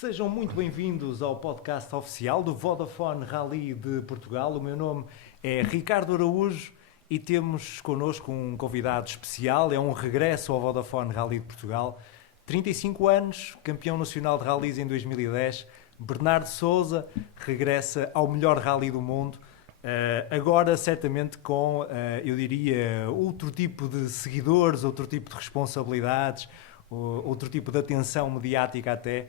Sejam muito bem-vindos ao podcast oficial do Vodafone Rally de Portugal. O meu nome é Ricardo Araújo e temos connosco um convidado especial. É um regresso ao Vodafone Rally de Portugal. 35 anos, campeão nacional de rallies em 2010. Bernardo Souza regressa ao melhor rally do mundo. Agora, certamente, com, eu diria, outro tipo de seguidores, outro tipo de responsabilidades, outro tipo de atenção mediática até.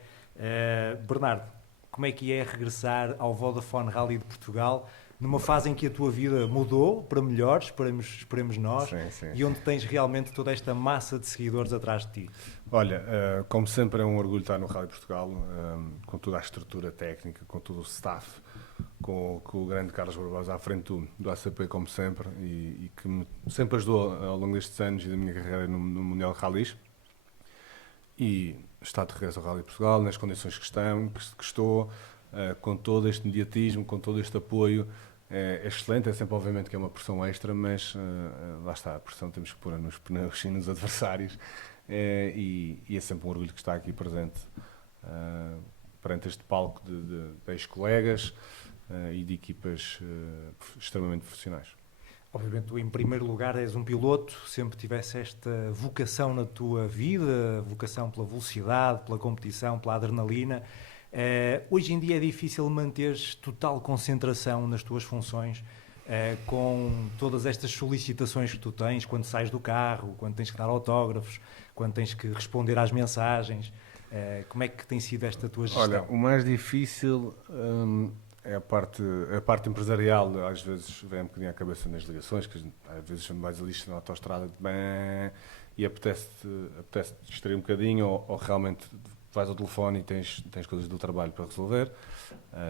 Bernardo, como é que é regressar ao Vodafone Rally de Portugal numa fase em que a tua vida mudou para melhor, esperemos nós, sim. e onde tens realmente toda esta massa de seguidores atrás de ti? Olha, como sempre é um orgulho estar no Rally Portugal, com toda a estrutura técnica, com todo o staff, com o grande Carlos Barbosa à frente do ACP, como sempre, e que me sempre ajudou ao longo destes anos e da minha carreira no Mundial de Rallys. E está de regresso ao Rally Portugal, nas condições que estou, com todo este mediatismo, com todo este apoio. É excelente, é sempre obviamente que é uma pressão extra, mas lá está, a pressão temos que pôr nos pneus e nos adversários, e é sempre um orgulho que está aqui presente perante este palco de ex-colegas e de equipas extremamente profissionais. Obviamente, tu, em primeiro lugar, és um piloto, sempre tivesse esta vocação na tua vida, vocação pela velocidade, pela competição, pela adrenalina. Hoje em dia é difícil manteres total concentração nas tuas funções, com todas estas solicitações que tu tens, quando sais do carro, quando tens que dar autógrafos, quando tens que responder às mensagens. Como é que tem sido esta tua gestão? Olha, o mais difícil é a parte empresarial. Às vezes vem um bocadinho à cabeça nas ligações, que às vezes vais ali na autoestrada e apetece distrair um bocadinho, ou realmente vais ao telefone e tens coisas do trabalho para resolver,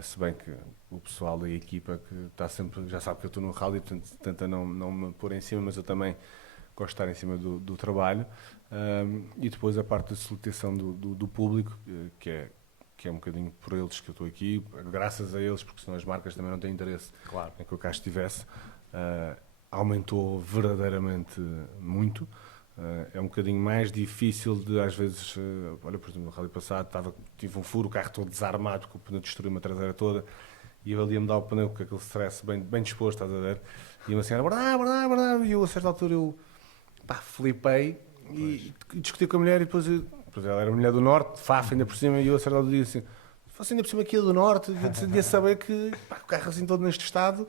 se bem que o pessoal da equipa que está sempre, já sabe que eu estou no rally, portanto tenta não me pôr em cima, mas eu também gosto de estar em cima do trabalho. E depois a parte da solicitação do público, que é um bocadinho por eles que eu estou aqui, graças a eles, porque senão as marcas também não têm interesse, claro, em que eu cá estivesse. Aumentou verdadeiramente muito. É um bocadinho mais difícil de, às vezes, olha, por exemplo, no rally passado tive um furo, o carro todo desarmado, porque o pneu destruiu uma traseira toda, e ele ia-me dar o pneu com aquele stress bem disposto, estás a ver? E eu assim, verdade, e eu a certa altura flipei e discuti com a mulher, e depois ela era mulher do Norte, Fafa ainda por cima, e eu a certa altura disse assim, se fosse ainda por cima aqui do Norte, eu devia saber que o carro assim todo neste estado.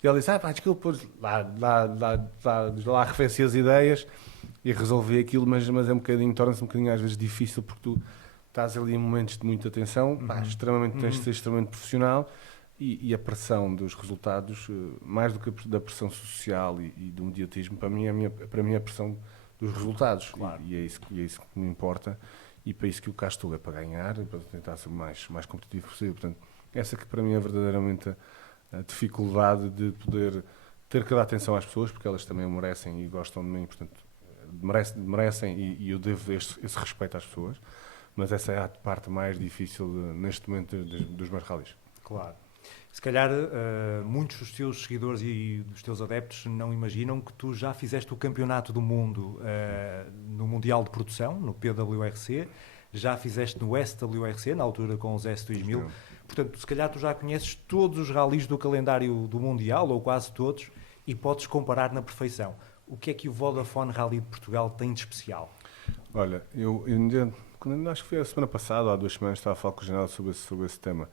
E ela disse, desculpa, lá arrefeci as ideias e resolvi aquilo, mas é torna-se um bocadinho às vezes difícil, porque tu estás ali em momentos de muita tensão, tens de ser extremamente profissional, e a pressão dos resultados, mais do que da pressão social e do mediatismo, para mim é a pressão dos resultados, claro. E é isso que me importa, e para isso que eu cá estou, é para ganhar, para tentar ser o mais competitivo possível. Portanto, essa que para mim é verdadeiramente a dificuldade de poder ter que dar atenção às pessoas, porque elas também o merecem e gostam de mim, portanto, merecem, e eu devo esse respeito às pessoas, mas essa é a parte mais difícil neste momento dos meus rallies. Claro. Se calhar muitos dos teus seguidores e dos teus adeptos não imaginam que tu já fizeste o campeonato do mundo no Mundial de Produção, no PWRC, já fizeste no SWRC, na altura com os S2000. Portanto, se calhar tu já conheces todos os rallies do calendário do Mundial, ou quase todos, e podes comparar na perfeição. O que é que o Vodafone Rally de Portugal tem de especial? Olha, eu acho que foi a semana passada, há 2 semanas, estava a falar com o general sobre esse tema.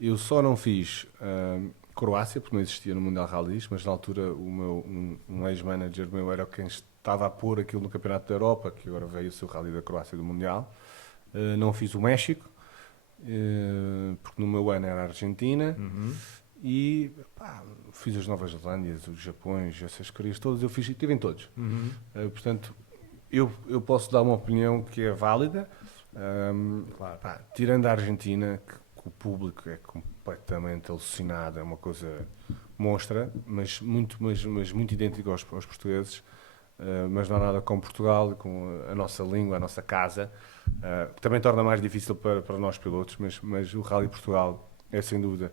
Eu só não fiz Croácia, porque não existia no Mundial Rallys, mas na altura um ex-manager meu era quem estava a pôr aquilo no Campeonato da Europa, que agora veio o seu Rally da Croácia do Mundial. Não fiz o México, porque no meu ano era a Argentina, e fiz as Novas Zelândias, os Japões, essas coisas todas, estive em todos. Portanto, eu posso dar uma opinião que é válida, claro. Tirando a Argentina, que o público é completamente alucinado, é uma coisa monstra, mas muito idêntico aos portugueses, mas não há nada com Portugal, com a nossa língua, a nossa casa, que também torna mais difícil para nós pilotos, mas o Rally Portugal é sem dúvida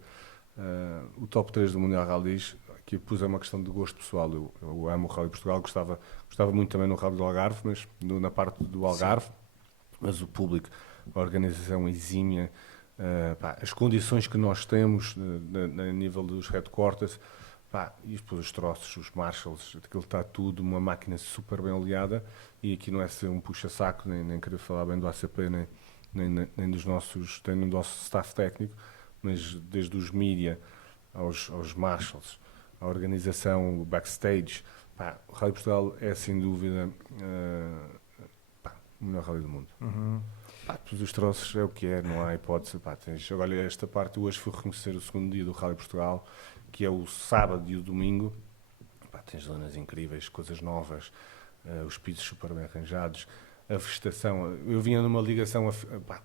o top 3 do Mundial Rallys, que pus uma questão de gosto pessoal. Eu amo o Rally Portugal, gostava muito também no Rally do Algarve, mas na parte do Algarve, mas o público a organização exímia, as condições que nós temos a nível dos headquarters, e depois os troços, os marshals, aquilo está tudo uma máquina super bem oleada, e aqui não é ser um puxa-saco, nem querer falar bem do ACP, nem do nosso staff técnico, mas desde os mídia aos marshals, a organização, o backstage, o Rally Portugal é sem dúvida o melhor rally do mundo. Todos os troços é o que é, não há hipótese. Olha, esta parte, hoje fui reconhecer o segundo dia do Rally Portugal, que é o sábado e o domingo. Tens zonas incríveis, coisas novas, os pisos super bem arranjados, a vegetação. Eu vinha numa ligação,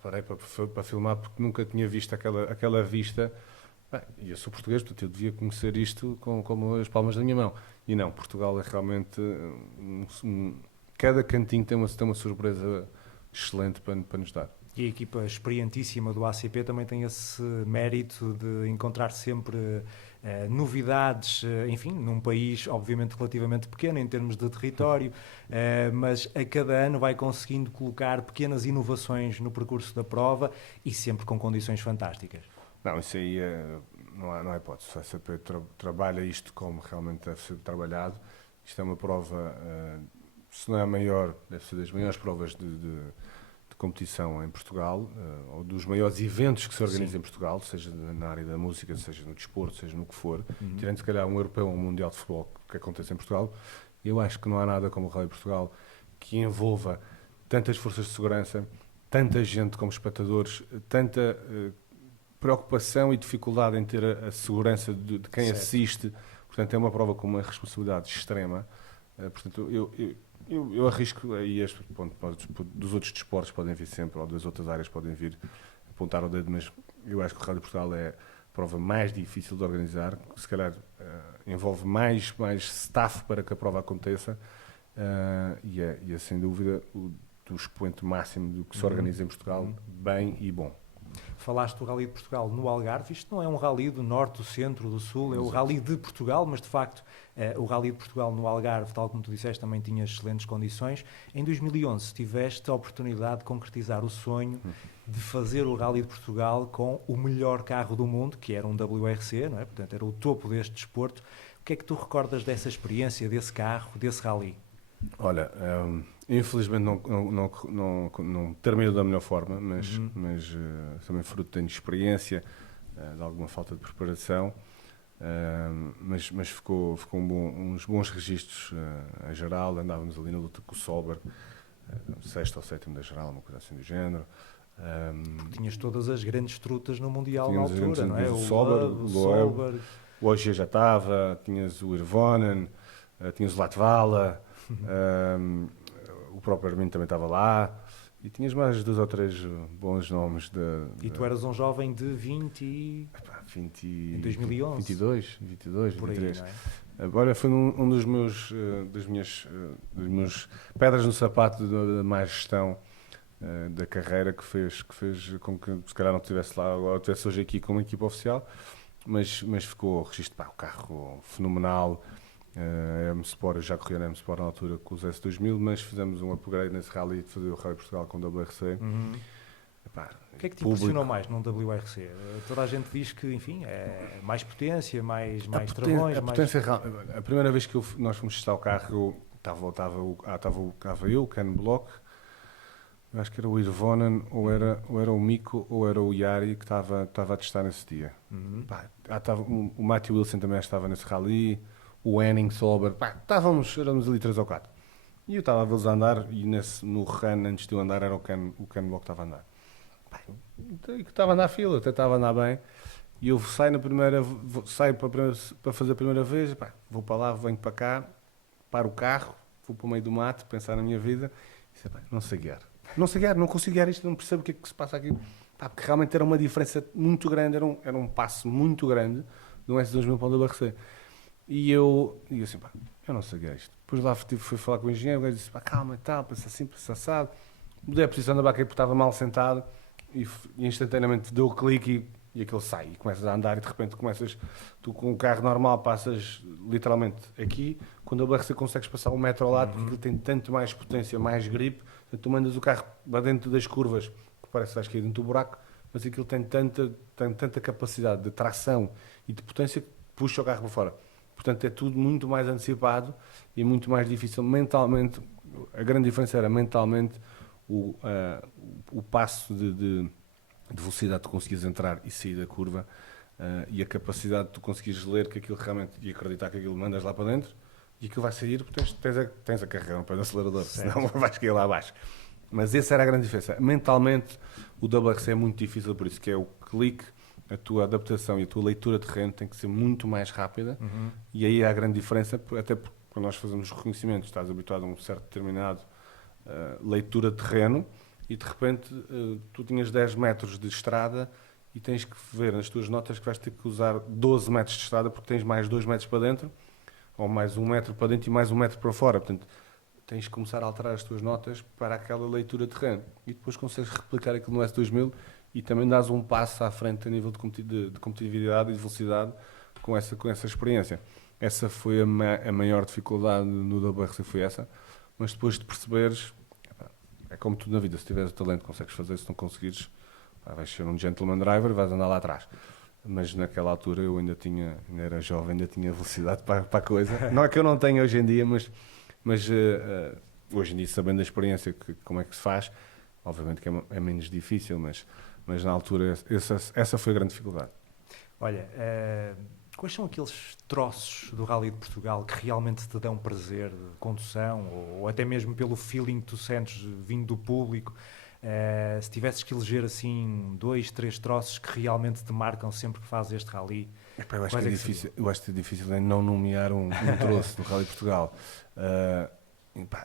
parei para filmar porque nunca tinha visto aquela vista. E eu sou português, portanto eu devia conhecer isto como as palmas da minha mão. E não, Portugal é realmente... cada cantinho tem uma surpresa excelente para nos dar. E a equipa experientíssima do ACP também tem esse mérito de encontrar sempre novidades, enfim, num país obviamente relativamente pequeno em termos de território, mas a cada ano vai conseguindo colocar pequenas inovações no percurso da prova e sempre com condições fantásticas. Não, isso aí não há hipótese. O ACP trabalha isto como realmente deve ser trabalhado. Isto é uma prova, se não é a maior, deve ser das maiores provas de competição em Portugal, ou dos maiores eventos que se organizam em Portugal, seja na área da música, seja no desporto, seja no que for, tirando se calhar um europeu ou um mundial de futebol que acontece em Portugal. Eu acho que não há nada como o Rally Portugal que envolva tantas forças de segurança, tanta gente como espectadores, tanta preocupação e dificuldade em ter a segurança de quem assiste. Portanto, é uma prova com uma responsabilidade extrema. Portanto, eu arrisco, aí este ponto, dos outros desportos podem vir sempre, ou das outras áreas podem vir apontar o dedo, mas eu acho que o Rally Portugal é a prova mais difícil de organizar, se calhar envolve mais staff para que a prova aconteça, e é sem dúvida do expoente máximo do que se organiza em Portugal, bem e bom. Falaste do Rally de Portugal no Algarve. Isto não é um rally do Norte, do Centro, do Sul, é o Rally de Portugal, mas de facto o Rally de Portugal no Algarve, tal como tu disseste, também tinha excelentes condições. Em 2011 tiveste a oportunidade de concretizar o sonho de fazer o Rally de Portugal com o melhor carro do mundo, que era um WRC, não é? Portanto, era o topo deste desporto. O que é que tu recordas dessa experiência, desse carro, desse rally? Olha, infelizmente não terminou da melhor forma, mas também fruto de inexperiência, de alguma falta de preparação, mas ficou uns bons registros em geral. Andávamos ali na luta com o Solberg, sexto ou sétimo da geral, uma coisa assim do género. Tinhas todas as grandes trutas no Mundial na altura, não é? O Solberg, o Ogier já estava, tinhas o Irvonen, tinhas o Latvala, o próprio Armin também estava lá, e tinhas mais 2 ou 3 bons nomes. E tu eras um jovem de 20 em 2011? 22, por 23. Aí, não é? Agora foi um dos das minhas pedras no sapato da má gestão da carreira que fez com que se calhar não estivesse lá, ou estivesse hoje aqui como equipa oficial, mas ficou o registro, o carro fenomenal. A M-Sport, eu já corria na M-Sport na altura com os S2000, mas fizemos um upgrade nesse rally de fazer o Rally Portugal com o WRC. O que é que te impressionou mais num WRC? Toda a gente diz que, enfim, é mais potência, mais travões. A primeira vez que nós fomos testar o carro, estava eu, o Ken Block, eu acho que era o Irvonen, ou era o Mikko, ou era o Jari que estava a testar nesse dia. O Matthew Wilson também estava nesse rally, o Henning Solberg, éramos ali 3 ou 4. E eu estava a vê-los a andar, e no run, antes de eu andar, era o Ken Block que estava a andar. Estava a andar a fila, até estava a andar bem, e eu saio para fazer a primeira vez, vou para lá, venho para cá, paro o carro, vou para o meio do mato, pensar na minha vida, e disse, não sei guiar, não consigo guiar isto, não percebo o que é que se passa aqui, porque realmente era uma diferença muito grande, era um passo muito grande de um S2000 para o WRC. E eu assim, eu não sei isto. Depois lá fui falar com o engenheiro, o gajo disse, calma e tal, pensa assim, pensa assado. Mudei a posição da baqueta porque estava mal sentado e instantaneamente deu o clique e aquilo sai. E começas a andar e de repente tu com o carro normal passas literalmente aqui, quando a BRC consegues passar 1 metro ao lado, porque ele tem tanto mais potência, mais grip, tu mandas o carro para dentro das curvas que parece que vais cair dentro do buraco, mas aquilo tem tanta capacidade de tração e de potência que puxa o carro para fora. Portanto, é tudo muito mais antecipado e muito mais difícil mentalmente. A grande diferença era mentalmente o passo de velocidade que tu conseguias entrar e sair da curva, e a capacidade de tu conseguires ler que aquilo realmente e acreditar que aquilo mandas lá para dentro e aquilo vai sair porque tens a carregar um pé no acelerador, senão vais cair lá abaixo. Mas essa era a grande diferença. Mentalmente, o WRC é muito difícil por isso, que é o clique, a tua adaptação e a tua leitura de terreno tem que ser muito mais rápida, e aí há a grande diferença, até porque quando nós fazemos os reconhecimentos, estás habituado a um certo determinado leitura de terreno e de repente tu tinhas 10 metros de estrada e tens que ver nas tuas notas que vais ter que usar 12 metros de estrada porque tens mais 2 metros para dentro, ou mais 1 metro para dentro e mais 1 metro para fora. Portanto, tens que começar a alterar as tuas notas para aquela leitura de terreno. E depois consegues replicar aquilo no S2000 e também dás um passo à frente a nível de competitividade e de velocidade com essa experiência. Essa foi a maior dificuldade no WRC, foi essa. Mas depois de perceberes, é como tudo na vida, se tiveres o talento consegues fazer, se não conseguires, vais ser um gentleman driver e vais andar lá atrás. Mas naquela altura eu ainda era jovem, ainda tinha velocidade para a coisa. Não é que eu não tenha hoje em dia, mas hoje em dia, sabendo a experiência, como é que se faz, obviamente que é menos difícil, mas na altura essa foi a grande dificuldade. Olha, quais são aqueles troços do Rally de Portugal que realmente te dão prazer de condução, ou até mesmo pelo feeling que tu sentes vindo do público? Se tivesses que eleger assim 2, 3 troços que realmente te marcam sempre que fazes este rally, eu acho que é difícil não nomear um troço do Rally de Portugal.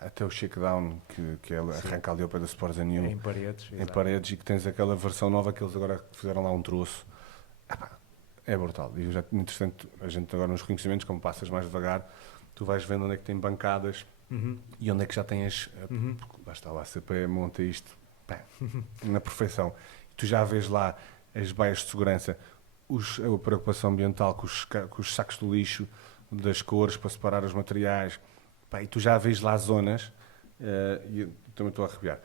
Até o shakedown que arranca ali ao pé da Sports New em Paredes, e que tens aquela versão nova que eles agora fizeram lá um troço. É brutal. E interessante, a gente agora nos reconhecimentos, como passas mais devagar, tu vais vendo onde é que tem bancadas e onde é que já tens basta o ACP, monta isto na perfeição. Tu já vês lá as baias de segurança, a preocupação ambiental com os sacos do lixo, das cores para separar os materiais, e tu já vês lá zonas, e eu também estou a arrepiar,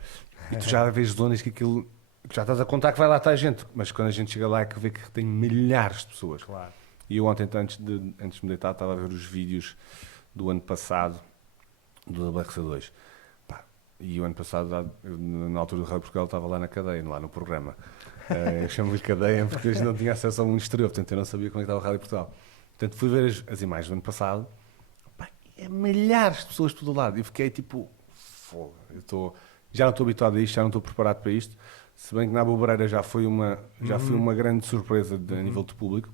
e tu já vês zonas que aquilo, já estás a contar que vai lá estar gente, mas quando a gente chega lá é que vê que tem milhares de pessoas. Claro. E eu ontem, antes de me deitar, estava a ver os vídeos do ano passado do WRC2. E o ano passado, na altura do Rally Portugal, estava lá na cadeia, lá no programa. Eu chamo-lhe cadeia porque a gente não tinha acesso ao mundo exterior, portanto eu não sabia como é que estava o Rally Portugal. Portanto fui ver as imagens do ano passado, milhares de pessoas por todo lado, e fiquei tipo, fogo, já não estou habituado a isto, já não estou preparado para isto, se bem que na Bobereira já foi uma grande surpresa a nível de público.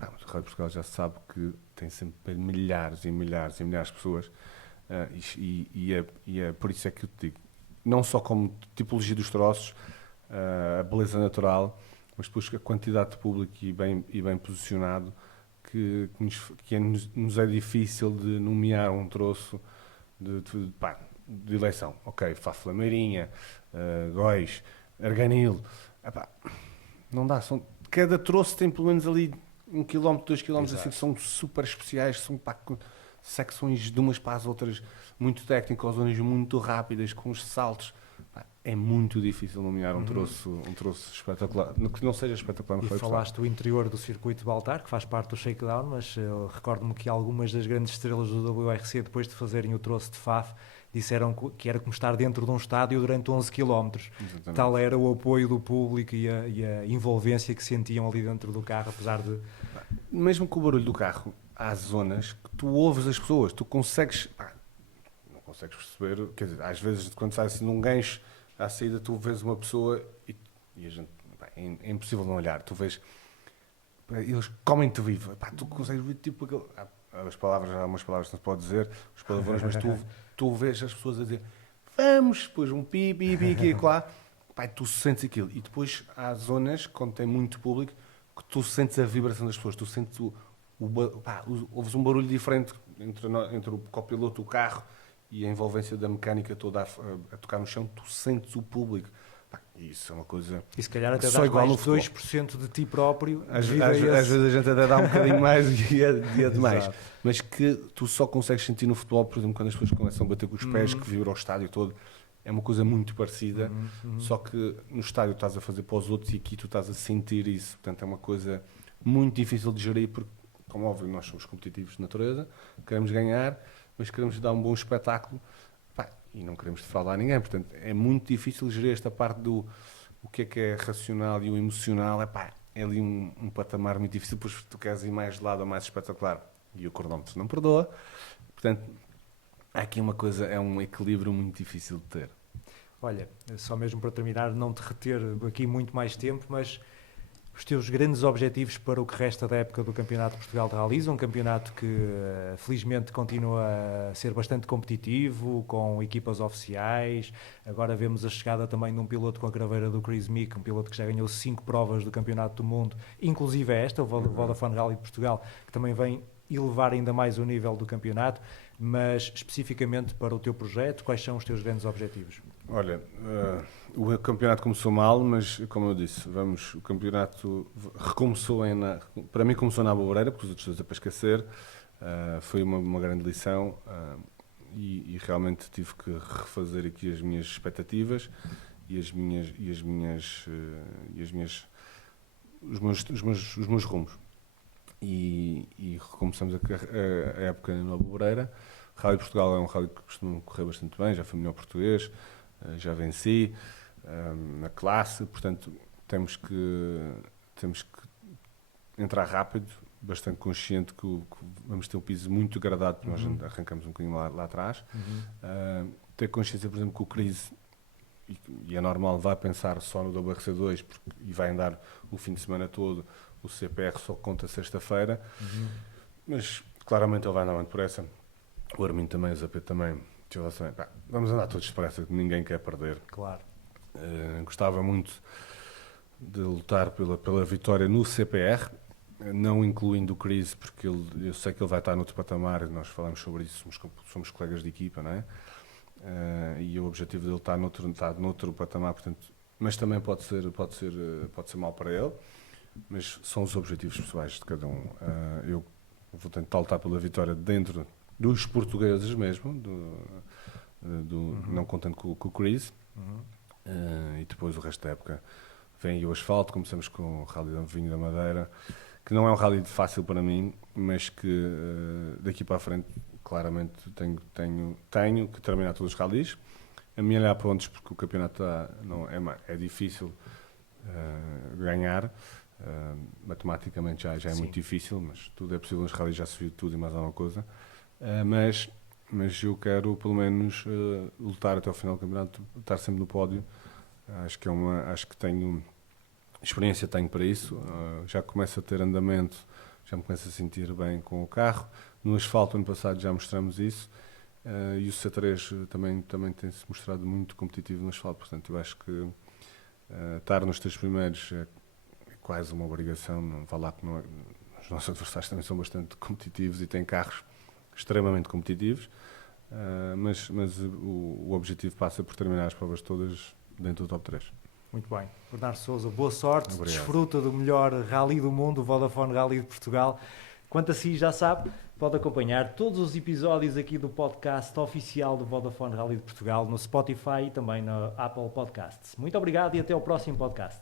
Mas o Rally Portugal já se sabe que tem sempre milhares e milhares e milhares de pessoas. E é por isso é que eu te digo, não só como tipologia dos troços, a beleza natural, mas depois a quantidade de público e bem posicionado, que nos é difícil de nomear um troço de eleição. Ok, Faflameirinha, Góis, Arganil, não dá, cada troço tem pelo menos ali 1 km, 2 km, assim, que são super especiais, são secções de umas para as outras muito técnicas, zonas muito rápidas, com os saltos. É muito difícil nomear um troço espetacular, que não seja espetacular. E falaste o interior do circuito de Baltar, que faz parte do shakedown, mas recordo-me que algumas das grandes estrelas do WRC, depois de fazerem o troço de Faf, disseram que era como estar dentro de um estádio durante 11 km. Exatamente. Tal era o apoio do público e a envolvência que sentiam ali dentro do carro, apesar de... Mesmo com o barulho do carro, há zonas que tu ouves as pessoas, tu consegues... não consegues perceber, quer dizer, às vezes quando sai assim num gancho à saída, tu vês uma pessoa e a gente... é impossível não olhar, tu vês... eles comem-te vivo, tu consegues ver tipo aquele... há umas palavras que não se pode dizer, os palavrões, mas tu vês as pessoas a dizer vamos, depois um pi, aqui e lá, tu sentes aquilo. E depois há zonas, quando tem muito público, que tu sentes a vibração das pessoas, tu sentes ouves um barulho diferente entre o copiloto, o carro e a envolvência da mecânica toda a tocar no chão, tu sentes o público. Isso é uma coisa... E se calhar até dá mais 2% de ti próprio. Às vezes a gente até dá um bocadinho mais e é demais. Exato. Mas que tu só consegues sentir no futebol, por exemplo, quando as pessoas começam a bater com os pés, que vibra o estádio todo. é uma coisa muito parecida, só que no estádio estás a fazer para os outros e aqui tu estás a sentir isso. Portanto, é uma coisa muito difícil de gerir, porque, como óbvio, nós somos competitivos de natureza, queremos ganhar, mas queremos dar um bom espetáculo, pá, e não queremos defraudar ninguém. Portanto, é muito difícil gerir esta parte do o que é racional e o emocional. É ali um patamar muito difícil, pois tu queres ir mais de lado ou mais espetacular, e o cronómetro não perdoa. Portanto, há aqui uma coisa, é um equilíbrio muito difícil de ter. Olha, só mesmo para terminar, não te reter aqui muito mais tempo, mas os teus grandes objetivos para o que resta da época do Campeonato de Portugal de Rallys, um campeonato que felizmente continua a ser bastante competitivo, com equipas oficiais. Agora vemos a chegada também de um piloto com a craveira do Chris Meek, um piloto que já ganhou 5 provas do Campeonato do Mundo, inclusive esta, o Vodafone Rally de Portugal, que também vem elevar ainda mais o nível do campeonato. Mas especificamente para o teu projeto, quais são os teus grandes objetivos? Olha, o campeonato começou mal, mas como eu disse, o campeonato recomeçou para mim começou na Aboboreira, porque os outros dois é para esquecer. Foi uma grande lição, e realmente tive que refazer aqui as minhas expectativas e os meus rumos. E recomeçamos a época na Aboboreira. O Rally de Portugal é um rally que costuma correr bastante bem, já fui melhor português, já venci na classe, portanto temos que entrar rápido, bastante consciente que vamos ter um piso muito degradado, porque nós arrancamos um bocadinho lá atrás. Ter consciência, por exemplo, que o Chris, e é normal, vai pensar só no WRC2 e vai andar o fim de semana todo. O CPR só conta sexta-feira, mas claramente ele vai andar muito por essa. O Armin também, o Zapete também. Vamos andar todos depressa, que ninguém quer perder. Claro. Gostava muito de lutar pela vitória no CPR, não incluindo o Chris, porque eu sei que ele vai estar noutro patamar, nós falamos sobre isso, somos colegas de equipa, não é? E o objetivo dele está noutro patamar, portanto, mas também pode ser mal para ele. Mas são os objetivos pessoais de cada um. Eu vou tentar lutar pela vitória dentro dos portugueses mesmo, não contando com o Chris. E depois o resto da época vem o asfalto. Começamos com o Rally do Vinho da Madeira, que não é um rally fácil para mim, mas que daqui para a frente claramente tenho que terminar todos os rallies. Amelhar pontos, porque o campeonato é difícil ganhar. Matematicamente já é muito difícil, mas tudo é possível. Nos rallies já se viu tudo e mais alguma coisa. Mas eu quero pelo menos lutar até ao final do campeonato, estar sempre no pódio. Acho que tenho experiência, tenho para isso. Já começo a ter andamento, já me começo a sentir bem com o carro. No asfalto, ano passado, já mostramos isso. E o C3 também tem-se mostrado muito competitivo no asfalto. Portanto, eu acho que estar nos 3 primeiros é quase uma obrigação. Não vá lá que os nossos adversários também são bastante competitivos e têm carros extremamente competitivos, mas o objetivo passa por terminar as provas todas dentro do top 3. Muito bem. Bernardo Sousa, boa sorte. Obrigado. Desfruta do melhor rally do mundo, o Vodafone Rally de Portugal. Quanto a si, já sabe, pode acompanhar todos os episódios aqui do podcast oficial do Vodafone Rally de Portugal no Spotify e também na Apple Podcasts. Muito obrigado e até ao próximo podcast.